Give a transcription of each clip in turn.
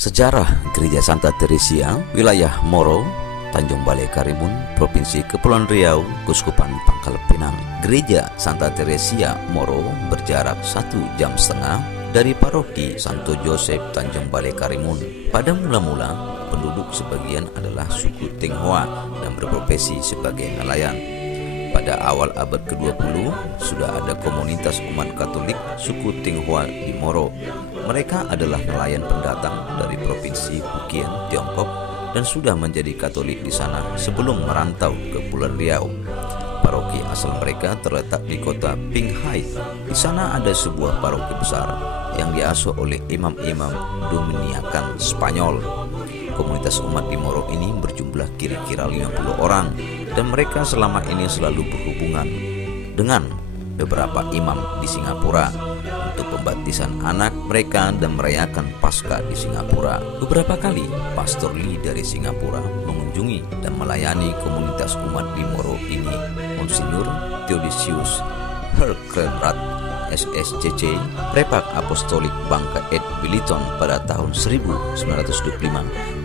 Sejarah Gereja Santa Teresia, wilayah Moro, Tanjung Balai Karimun, Provinsi Kepulauan Riau, Keuskupan Pangkal Pinang. Gereja Santa Teresia Moro berjarak 1,5 jam dari paroki Santo Joseph Tanjung Balai Karimun. Pada mula-mula, penduduk sebagian adalah suku Tionghoa dan berprofesi sebagai nelayan. Pada awal abad ke-20, sudah ada komunitas umat Katolik suku Tionghoa di Moro. Mereka adalah nelayan pendatang dari Provinsi Hokkien, Tiongkok, dan sudah menjadi Katolik di sana sebelum merantau ke Pulau Riau. Paroki asal mereka terletak di kota Pinghai. Di sana ada sebuah paroki besar yang diasuh oleh imam-imam Dominikan Spanyol. Komunitas umat di Moro ini berjumlah kira-kira 50 orang, dan mereka selama ini selalu berhubungan dengan beberapa imam di Singapura untuk pembaptisan anak mereka dan merayakan Paskah di Singapura. Beberapa kali Pastor Lee dari Singapura mengunjungi dan melayani komunitas umat di Moro ini. Monsinyur Theodosius Herkrenrath SSCC, Prepak Apostolik Bangka Ed Biliton pada tahun 1925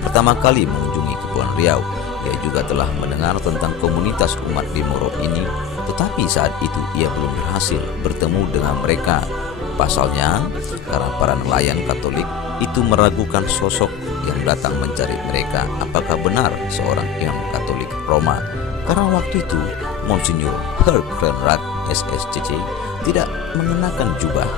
pertama kali mengunjungi Kepulauan Riau. Ia juga telah mendengar tentang komunitas umat di Moro ini, tetapi saat itu ia belum berhasil bertemu dengan mereka. Pasalnya, karena para nelayan Katolik itu meragukan sosok yang datang mencari mereka apakah benar seorang imam Katolik Roma. Karena waktu itu Monsinyur Herkrenrath SSCC tidak mengenakan jubah.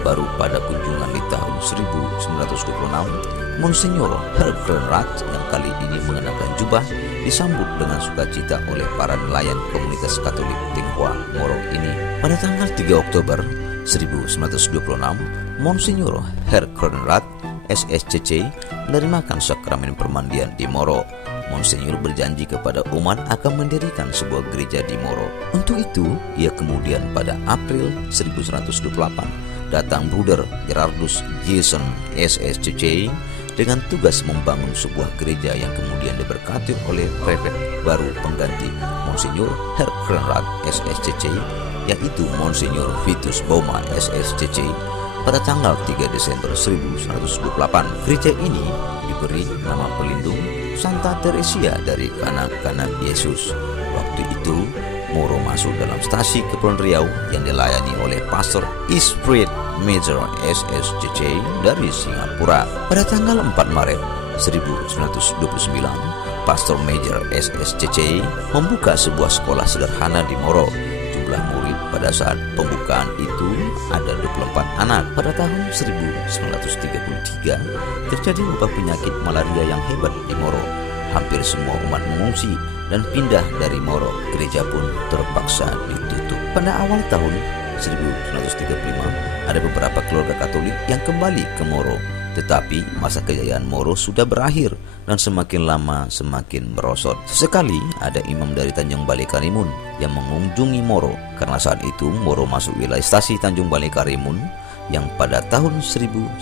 Baru pada kunjungan di tahun 1926, Monsinyur Herkrenrath yang kali ini mengenakan jubah disambut dengan sukacita oleh para nelayan komunitas Katolik Tionghoa Moro ini. Pada tanggal 3 Oktober 1926, Monsinyur Herkrenrath SSCC menerimakan sakramen permandian di Moro. Monsinyur berjanji kepada umat akan mendirikan sebuah gereja di Moro. Untuk itu, ia kemudian pada April 1928 datang Bruder Gerardus Jason SSCC dengan tugas membangun sebuah gereja yang kemudian diberkati oleh prefek baru pengganti Monsinyur Herkrenrath SSCC, yaitu Monsinyur Vitus Boma SSCC pada tanggal 3 Desember 1928. Gereja ini diberi nama pelindung Santa Teresia dari kanak-kanak Yesus. Waktu itu, Moro masuk dalam stasi Kepulauan Riau yang dilayani oleh Pastor Eastfried Major SSCC dari Singapura. Pada tanggal 4 Maret 1929, Pastor Major SSCC membuka sebuah sekolah sederhana di Moro. Jumlah murid pada saat pembukaan itu ada 24 anak. Pada tahun 1933 terjadi wabah penyakit malaria yang hebat di Moro. Hampir semua umat mengungsi dan pindah dari Moro. Gereja pun terpaksa ditutup. Pada awal tahun 1935 ada beberapa keluarga Katolik yang kembali ke Moro. Tetapi masa kejayaan Moro sudah berakhir dan semakin lama semakin merosot. Sesekali ada imam dari Tanjung Balai Karimun yang mengunjungi Moro, karena saat itu Moro masuk wilayah stasi Tanjung Balai Karimun yang pada tahun 1935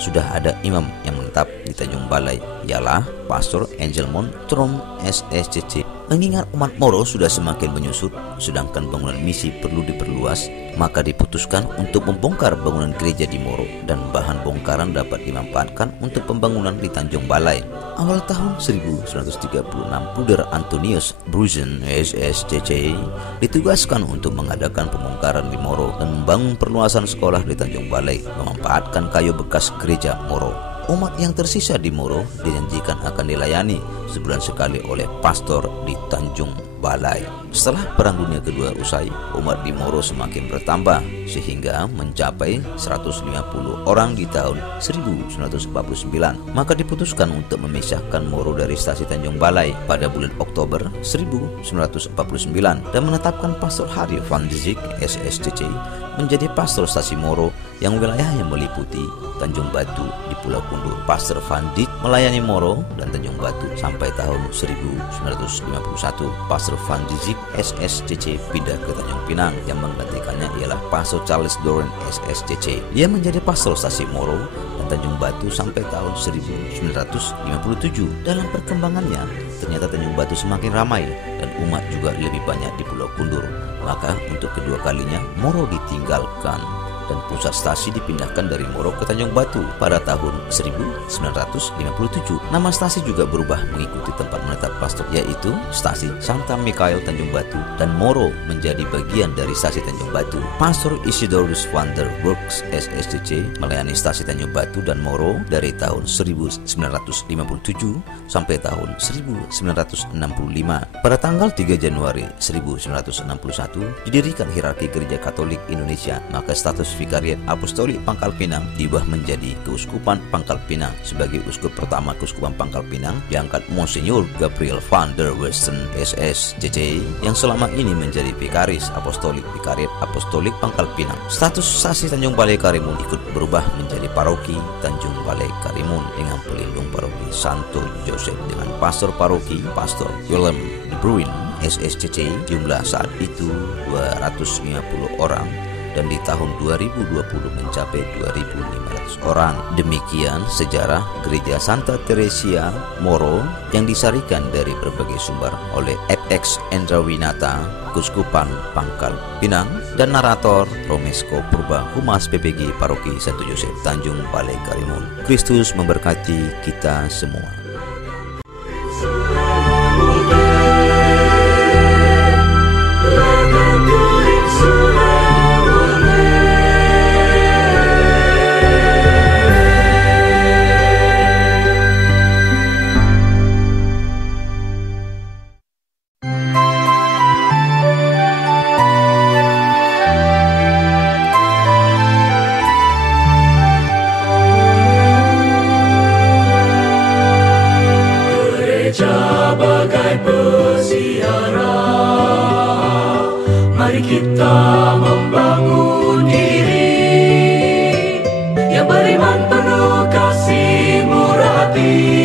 sudah ada imam yang menetap di Tanjung Balai, ialah Pastor Angelmon Trom SSCC. Mengingat umat Moro sudah semakin menyusut, sedangkan bangunan misi perlu diperluas, maka diputuskan untuk membongkar bangunan gereja di Moro dan bahan bongkaran dapat dimanfaatkan untuk pembangunan di Tanjung Balai. Awal tahun 1936, Bruder Antonius Bruzen SSCC ditugaskan untuk mengadakan pembongkaran di Moro dan membangun perluasan sekolah di Tanjung Balai, memanfaatkan kayu bekas gereja Moro. Umat yang tersisa di Moro dijanjikan akan dilayani sebulan sekali oleh pastor di Tanjung Balai. Setelah Perang Dunia Kedua usai, umat di Moro semakin bertambah sehingga mencapai 150 orang di tahun 1949. Maka diputuskan untuk memisahkan Moro dari stasi Tanjung Balai pada bulan Oktober 1949 dan menetapkan Pastor Harry van Dijk SSCC menjadi pastor stasi Moro yang wilayahnya meliputi Tanjung Batu di Pulau Kundur. Pastor Van Dijk melayani Moro dan Tanjung Batu sampai tahun 1951. Pastor Van Dijk SSCC pindah ke Tanjung Pinang. Yang menggantikannya ialah Pastor Charles Doran SSCC. Ia menjadi pastor stasi Moro dan Tanjung Batu sampai tahun 1957. Dalam perkembangannya, ternyata Tanjung Batu semakin ramai dan umat juga lebih banyak di Pulau Kundur. Maka untuk kedua kalinya Moro ditinggalkan. dan pusat stasi dipindahkan dari Moro ke Tanjung Batu pada tahun 1957. Nama stasi juga berubah mengikuti tempat menetap pastor, yaitu Stasi Santa Mikael Tanjung Batu, dan Moro menjadi bagian dari stasi Tanjung Batu. Pastor Isidorus van der Burgs SSCC melayani stasi Tanjung Batu dan Moro dari tahun 1957 sampai tahun 1965. Pada tanggal 3 Januari 1961 didirikan hierarki Gereja Katolik Indonesia, maka status Vikariat Apostolik Pangkal Pinang diubah menjadi Keuskupan Pangkal Pinang. Sebagai uskup pertama Keuskupan Pangkal Pinang diangkat Monsinyur Gabriel van der Westen SSCC yang selama ini menjadi Vikaris Apostolik Vikariat Apostolik Pangkal Pinang. Status stasi Tanjung Balai Karimun ikut berubah menjadi Paroki Tanjung Balai Karimun dengan pelindung Paroki Santo Joseph dengan pastor paroki Pastor Willem de Bruin SSCC. Jumlah saat itu 250 orang dan di tahun 2020 mencapai 2.500 orang. Demikian sejarah Gereja Santa Teresia Moro yang disarikan dari berbagai sumber oleh FX Endrawinata, Keuskupan Pangkal Pinang, dan narator Romesko Purba, Humas PPG Paroki Santo Yosef Tanjung Balai Karimun. Kristus memberkati kita semua. Bagai peziarah, mari kita membangun diri yang beriman penuh kasih murah hati.